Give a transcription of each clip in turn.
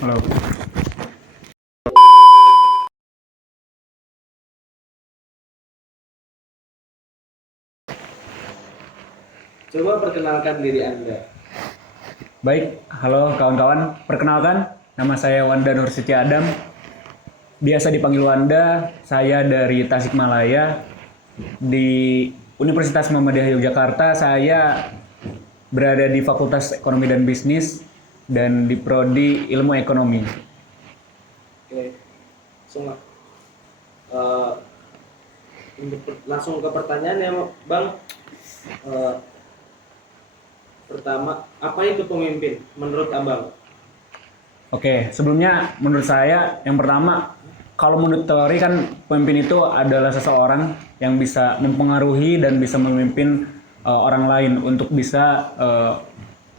Halo. Coba perkenalkan diri Anda. Baik, halo kawan-kawan. Perkenalkan, nama saya Wanda Nur Siti Adam. Biasa dipanggil Wanda. Saya dari Tasikmalaya. Di Universitas Muhammadiyah Yogyakarta, saya berada di Fakultas Ekonomi dan Bisnis dan di Prodi Ilmu Ekonomi. Oke, langsung, eh, langsung ke pertanyaan ya, Bang. Eh, Pertama, apa itu pemimpin menurut Abang? Oke, sebelumnya menurut saya yang pertama, kalau menurut teori kan pemimpin itu adalah seseorang yang bisa mempengaruhi dan bisa memimpin orang lain untuk bisa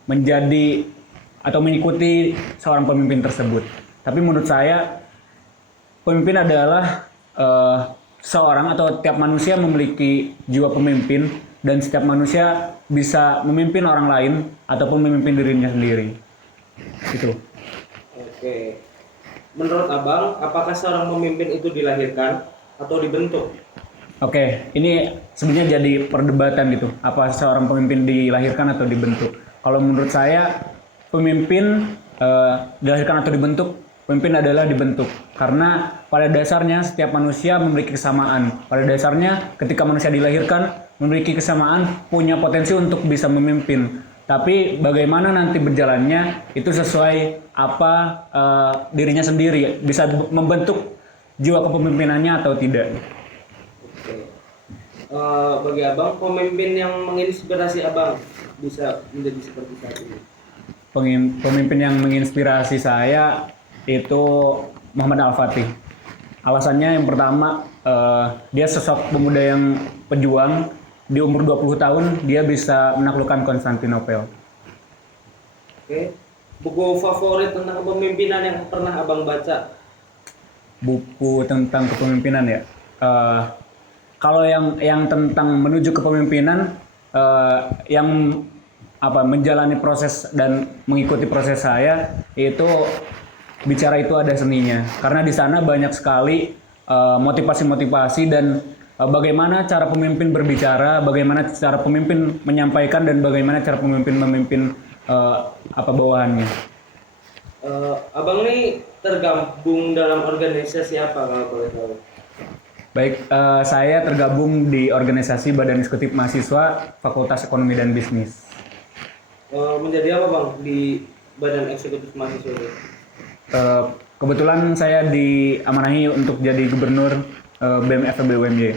menjadi atau mengikuti seorang pemimpin tersebut. Tapi menurut saya pemimpin adalah seorang atau tiap manusia memiliki jiwa pemimpin dan setiap manusia bisa memimpin orang lain ataupun memimpin dirinya sendiri. Itu. Oke, menurut Abang, apakah seorang pemimpin itu dilahirkan atau dibentuk? Oke, ini sebenarnya jadi perdebatan gitu. Apa seorang pemimpin dilahirkan atau dibentuk? Kalau menurut saya, pemimpin dilahirkan atau dibentuk, pemimpin adalah dibentuk. Karena pada dasarnya setiap manusia memiliki kesamaan. Pada dasarnya ketika manusia dilahirkan, memiliki kesamaan, punya potensi untuk bisa memimpin. Tapi bagaimana nanti berjalannya, itu sesuai apa dirinya sendiri. Bisa membentuk jiwa kepemimpinannya atau tidak. Oke. Bagi Abang, pemimpin yang menginspirasi Abang bisa menjadi seperti saat ini. Pemimpin yang menginspirasi saya itu Muhammad Al-Fatih. Alasannya yang pertama, dia sosok pemuda yang pejuang. Di umur 20 tahun, dia bisa menaklukkan Konstantinopel. Oke, buku favorit tentang kepemimpinan yang pernah Abang baca? Buku tentang kepemimpinan ya. Eh, Kalau yang tentang menuju kepemimpinan, yang apa menjalani proses dan mengikuti proses saya itu bicara itu ada seninya karena di sana banyak sekali motivasi-motivasi dan bagaimana cara pemimpin berbicara, bagaimana cara pemimpin menyampaikan dan bagaimana cara pemimpin memimpin apa bawahannya. Abang nih tergabung dalam organisasi apa kalau boleh tahu? Baik, saya tergabung di organisasi Badan Eksekutif Mahasiswa Fakultas Ekonomi dan Bisnis. Menjadi apa Bang di Badan Eksekutif Mahasiswa ini? Eh, Kebetulan saya diamanahi untuk jadi gubernur BEM FEB UMY.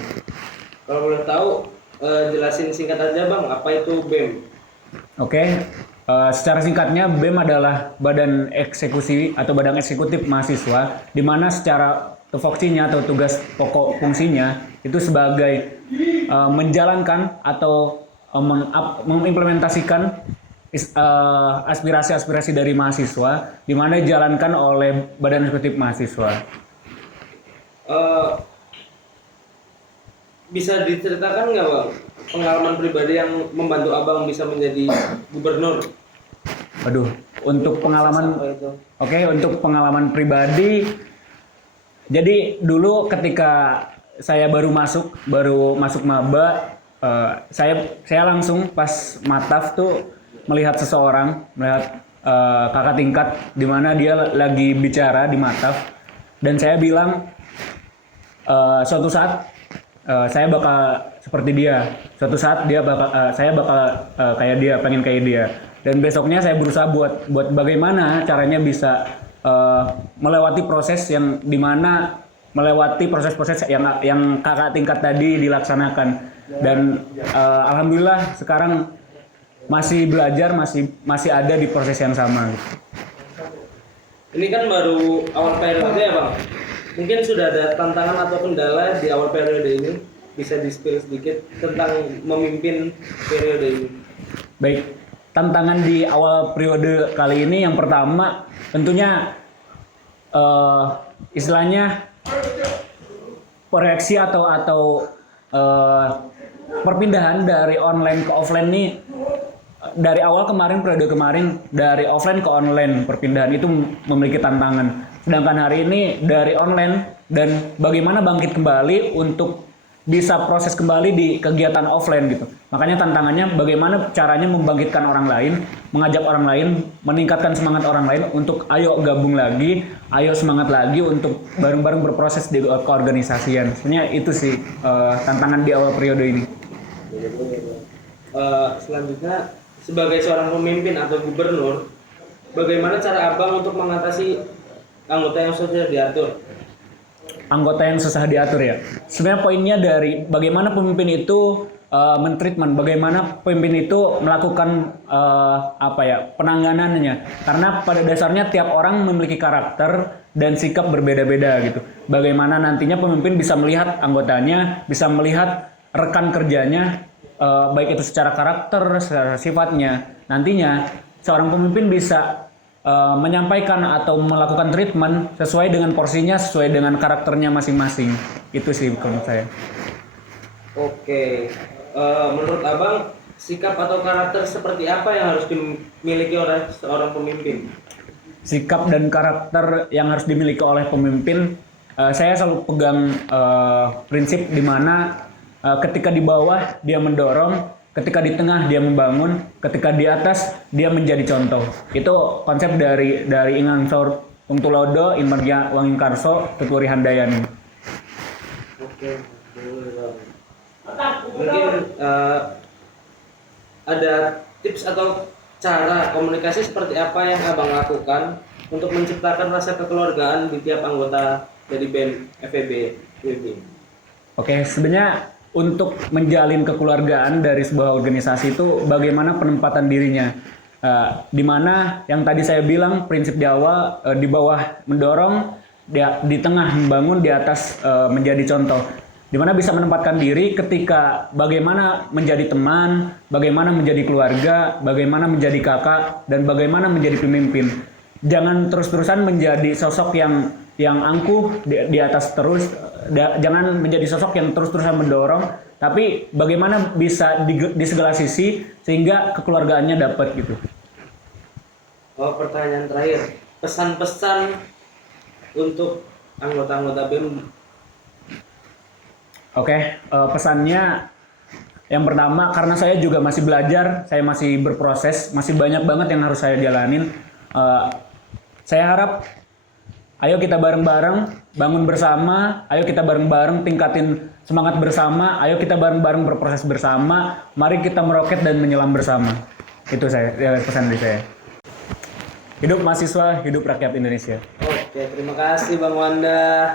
Kalau boleh tahu, jelasin singkat aja Bang, apa itu BEM? Oke, secara singkatnya BEM adalah Badan Eksekusi atau Badan Eksekutif Mahasiswa, di mana secara tupoksinya atau tugas pokok fungsinya itu sebagai menjalankan atau mengimplementasikan aspirasi-aspirasi dari mahasiswa, di mana dijalankan oleh Badan Eksekutif Mahasiswa. Eh, Bisa diceritakan nggak Bang, pengalaman pribadi yang membantu Abang bisa menjadi gubernur? Waduh, untuk pengalaman, Apa itu? oke, untuk pengalaman pribadi, jadi dulu ketika saya baru masuk maba, saya langsung pas mataf tuh melihat seseorang, melihat kakak tingkat di mana dia lagi bicara di mataf, dan saya bilang suatu saat saya bakal seperti dia. Suatu saat saya bakal kayak dia, pengen kayak dia. Dan besoknya saya berusaha buat bagaimana caranya bisa melewati proses yang dimana melewati proses-proses yang kakak tingkat tadi dilaksanakan. Dan alhamdulillah sekarang masih belajar, masih ada di proses yang sama. Ini kan baru awal periode ya Bang. Mungkin sudah ada tantangan atau kendala di awal periode ini. Bisa di-spill sedikit tentang memimpin periode ini. Baik, tantangan di awal periode kali ini yang pertama tentunya istilahnya proyeksi atau perpindahan dari online ke offline ini dari awal kemarin, periode kemarin, dari offline ke online perpindahan itu memiliki tantangan. Sedangkan hari ini dari online dan bagaimana bangkit kembali untuk bisa proses kembali di kegiatan offline gitu. Makanya tantangannya bagaimana caranya membangkitkan orang lain, mengajak orang lain, meningkatkan semangat orang lain untuk ayo gabung lagi, ayo semangat lagi untuk bareng-bareng berproses di keorganisasian. Sebenarnya itu sih tantangan di awal periode ini. Selanjutnya, sebagai seorang pemimpin atau gubernur, bagaimana cara abang untuk mengatasi anggota yang sudah diatur? Anggota yang susah diatur ya. Sebenarnya poinnya dari bagaimana pemimpin itu mentreatment, bagaimana pemimpin itu melakukan penanganannya. Karena pada dasarnya tiap orang memiliki karakter dan sikap berbeda-beda gitu. Bagaimana nantinya pemimpin bisa melihat anggotanya, bisa melihat rekan kerjanya, baik itu secara karakter, secara sifatnya. Nantinya seorang pemimpin bisa menyampaikan atau melakukan treatment sesuai dengan porsinya, sesuai dengan karakternya masing-masing. Itu sih menurut saya. Oke, menurut abang sikap atau karakter seperti apa yang harus dimiliki oleh seorang pemimpin? Sikap dan karakter yang harus dimiliki oleh pemimpin, saya selalu pegang prinsip di mana ketika di bawah dia mendorong, ketika di tengah dia membangun, ketika di atas dia menjadi contoh. Itu konsep dari Ingangsor Ungtulodo, Inmerja Wanging Karso, Tuturi Handayani. Oke, mungkin ada tips atau cara komunikasi seperti apa yang abang lakukan untuk menciptakan rasa kekeluargaan di tiap anggota dari BEM FEB WIB? Oke, sebenarnya untuk menjalin kekeluargaan dari sebuah organisasi itu bagaimana penempatan dirinya. Di mana yang tadi saya bilang prinsip di awal, di bawah mendorong, di tengah membangun, di atas menjadi contoh. Di mana bisa menempatkan diri ketika bagaimana menjadi teman, bagaimana menjadi keluarga, bagaimana menjadi kakak, dan bagaimana menjadi pemimpin. Jangan terus-terusan menjadi sosok yang angkuh di atas terus. Jangan menjadi sosok yang terus-terusan mendorong, tapi bagaimana bisa di segala sisi sehingga kekeluargaannya dapat gitu. Oh, pertanyaan terakhir, pesan-pesan untuk anggota-anggota BEM. Oke, pesannya yang pertama, karena saya juga masih belajar, saya masih berproses, masih banyak banget yang harus saya jalanin. Saya harap ayo kita bareng-bareng bangun bersama, ayo kita bareng-bareng tingkatin semangat bersama, ayo kita bareng-bareng berproses bersama, mari kita meroket dan menyelam bersama. Itu pesan dari saya. Hidup mahasiswa, hidup rakyat Indonesia. Oke, terima kasih Bang Wanda.